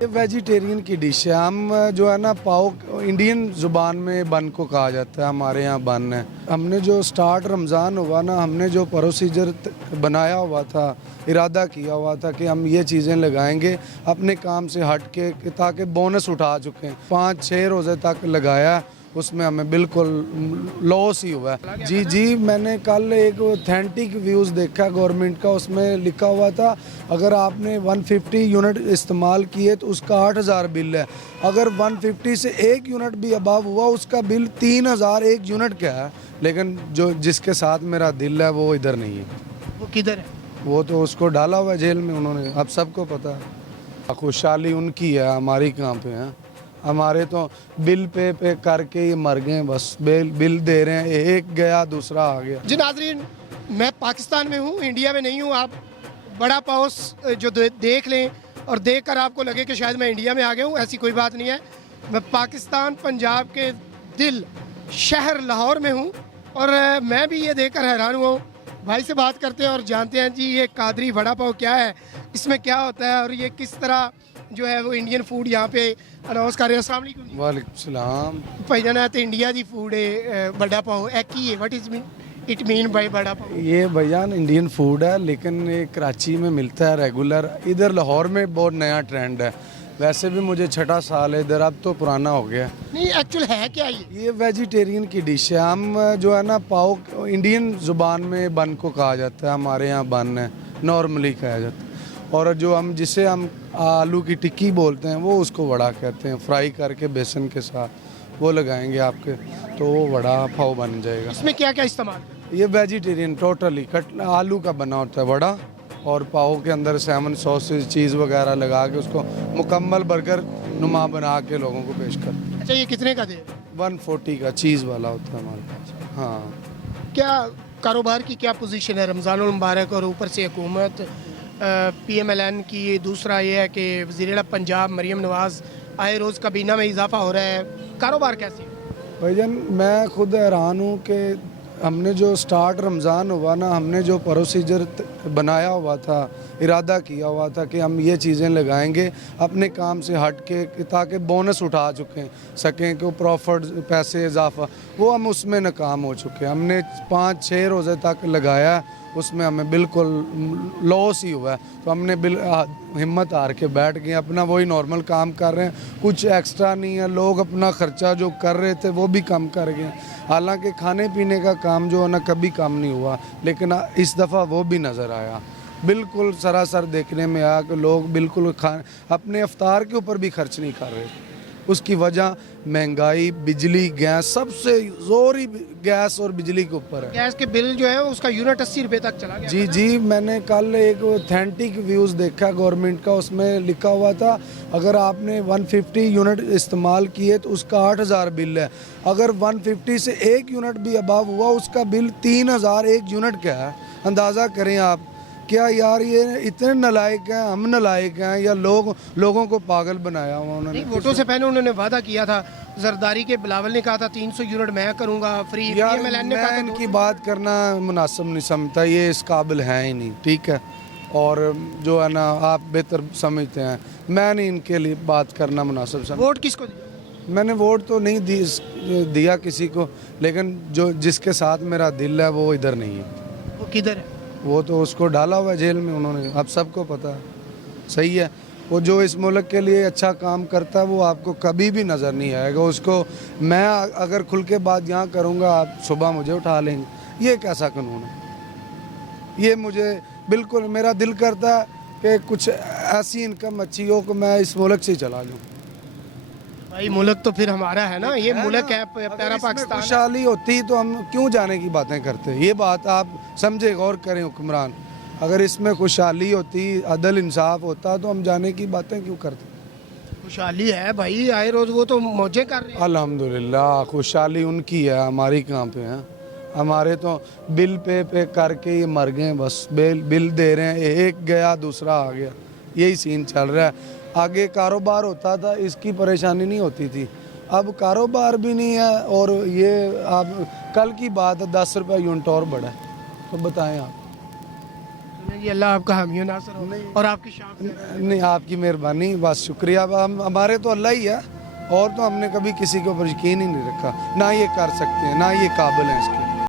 ये वेजिटेरियन की डिश है। हम जो है ना पाव इंडियन ज़ुबान में बन को कहा जाता है, हमारे यहाँ बन है। हमने जो स्टार्ट रमज़ान हुआ ना, हमने जो प्रोसीजर बनाया हुआ था, इरादा किया हुआ था कि हम ये चीज़ें लगाएंगे अपने काम से हट के, ताकि बोनस उठा चुके हैं। 5-6 रोज़े तक लगाया, उसमें हमें बिल्कुल लॉस ही हुआ है। जी, मैंने कल एक ऑथेंटिक व्यूज़ देखा गवर्नमेंट का, उसमें लिखा हुआ था अगर आपने 150 यूनिट इस्तेमाल किए तो उसका 8,000 बिल है। अगर 150 से 1 यूनिट भी अबव हुआ उसका बिल 3,000 1 यूनिट का है। लेकिन जो जिसके साथ मेरा दिल है वो इधर नहीं है। वो किधर है? वो तो उसको डाला हुआ है जेल में उन्होंने, अब सबको पता है। खुशहाली उनकी है, हमारी कहाँ पे है। हमारे तो बिल पे करके ये मर गए, बस बिल दे रहे हैं, एक गया दूसरा आ गया। जी नाजरीन, मैं पाकिस्तान में हूँ, इंडिया में नहीं हूँ। आप बड़ा पाव जो देख लें और देख कर आपको लगे कि शायद मैं इंडिया में आ गया हूँ, ऐसी कोई बात नहीं है। मैं पाकिस्तान पंजाब के दिल शहर लाहौर में हूँ और मैं भी ये देख कर हैरान हुआ हूँ। भाई से बात करते हैं और जानते हैं जी ये कादरी वड़ा पाव क्या है, इसमें क्या होता है और ये किस तरह जो है वो इंडियन फूड यहाँ पे अनाउंस कर रहे हैं। अस्सलाम वालेकुम। वालेकुम सलाम। भाईजान है तो इंडिया दी फूड है वड़ा पाव एक ही है, what is mean it mean by vada pav? ये भैयान इंडियन फूड है, लेकिन ये कराची में मिलता है रेगुलर। इधर लाहौर में बहुत नया ट्रेंड है। वैसे भी मुझे 6 साल है इधर, अब तो पुराना हो गया। नहीं एक्चुअल है क्या ये? वेजिटेरियन की डिश है। हम जो है ना पाव इंडियन ज़ुबान में बन को कहा जाता है, हमारे यहाँ बन है नॉर्मली कहा जाता है। और जो हम जिसे हम आलू की टिक्की बोलते हैं वो उसको वड़ा कहते हैं। फ्राई करके बेसन के साथ वो लगाएंगे आपके, तो वो वड़ा पाव बन जाएगा। इसमें क्या क्या इस्तेमाल? ये वेजिटेरियन टोटली आलू का बना होता है वड़ा, और पाव के अंदर सेमन सॉसेज चीज़ वगैरह लगा के उसको मुकम्मल बर्गर नुमा बना के लोगों को पेश करते। अच्छा, ये कितने का दे? 140 का चीज़ वाला होता है हमारे पास। हाँ। क्या कारोबार की क्या पोजीशन है रमज़ान मुबारक और ऊपर से हुकूमत PMLN की? दूसरा ये है कि वज़ीर पंजाब मरीम नवाज़ आए रोज़ काबीना में इजाफा हो रहा है, कारोबार कैसे है? भाईजान मैं खुद हैरान हूँ कि हमने जो स्टार्ट रमज़ान हुआ ना, हमने जो प्रोसीजर बनाया हुआ था, इरादा किया हुआ था कि हम ये चीज़ें लगाएंगे अपने काम से हट के, ताकि बोनस उठा चुके सकें कि प्रॉफिट पैसे इजाफा, वो हम उसमें नाकाम हो चुके हैं। हमने 5-6 रोज़े तक लगाया, उसमें हमें बिल्कुल लॉस ही हुआ है। तो हमने हिम्मत हार के बैठ गए, अपना वही नॉर्मल काम कर रहे हैं, कुछ एक्स्ट्रा नहीं है। लोग अपना ख़र्चा जो कर रहे थे वो भी कम कर गए। हालांकि खाने पीने का काम जो है ना कभी कम नहीं हुआ, लेकिन इस दफ़ा वो भी नज़र आया। बिल्कुल सरासर देखने में आया कि लोग बिल्कुल अपने इफ्तार के ऊपर भी खर्च नहीं कर रहे। उसकी वजह महंगाई, बिजली, गैस, सबसे ज़ोर ही गैस और बिजली के ऊपर है। गैस के बिल जो है उसका यूनिट 80 रुपये तक चला गया। जी, मैंने कल एक ऑथेंटिक व्यूज़ देखा गवर्नमेंट का, उसमें लिखा हुआ था अगर आपने 150 यूनिट इस्तेमाल किए तो उसका 8,000 बिल है। अगर 150 से 1 यूनिट भी अबव हुआ उसका बिल 3,000 1 यूनिट का है। अंदाज़ा करें आप, क्या यार ये इतने नालायक हैं, हम नालायक हैं या लोगों को पागल बनाया हुआ उन्होंने? वोटों से पहले उन्होंने वादा किया था, जरदारी के बिलावल ने कहा था 300 यूनिट मैं करूंगा फ्री। यार PMLN ने कहा मैं था इनकी बात करना मुनासिब नहीं समझता, ये इस काबिल हैं ही नहीं, ठीक है। और जो है ना आप बेहतर समझते हैं, मैं नहीं इनके लिए बात करना मुनासिब समझता। वोट किसको दिया? मैंने वोट तो नहीं दिया किसी को, लेकिन जो जिसके साथ मेरा दिल है वो इधर नहीं है। वो किधर है? वो तो उसको डाला हुआ है जेल में उन्होंने, अब सबको पता है। सही है, वो जो इस मुल्क के लिए अच्छा काम करता है वो आपको कभी भी नज़र नहीं आएगा। उसको मैं अगर खुल के बात यहाँ करूँगा, आप सुबह मुझे उठा लेंगे। ये कैसा कानून है? ये मुझे बिल्कुल, मेरा दिल करता है कि कुछ ऐसी इनकम अच्छी हो कि मैं इस मुल्क से ही चला लूँ। भाई मुल्क तो फिर हमारा है ना, ये मुल्क है प्यारा पाकिस्तान। खुशहाली होती तो हम क्यों जाने की बातें करते? ये बात आप समझे, गौर करें हुक्मरान। अगर इसमें खुशहाली होती, अदल इंसाफ होता तो हम जाने की बातें क्यों करते? खुशहाली है भाई, आए रोज वो तो मौजे कर रहे हैं। अल्हम्दुलिल्लाह, खुशहाली उनकी है, हमारी कहाँ पे है। हमारे तो बिल पे करके ये मर गए, बस बिल दे रहे हैं, एक गया दूसरा आ गया, यही सीन चल रहा है। आगे कारोबार होता था, इसकी परेशानी नहीं होती थी, अब कारोबार भी नहीं है। और ये आप कल की बात है, 10 रुपये यूनिट और बढ़ा है। तो बताएं आप। चलें जी, अल्लाह आपका हामी और नासर हो नहीं। और आपकी शान। नहीं, आपकी मेहरबानी, बस शुक्रिया। अब हम हमारे तो अल्लाह ही है, और तो हमने कभी किसी के ऊपर यकीन ही नहीं रखा, ना ये कर सकते हैं, ना ये काबिल हैं इसके।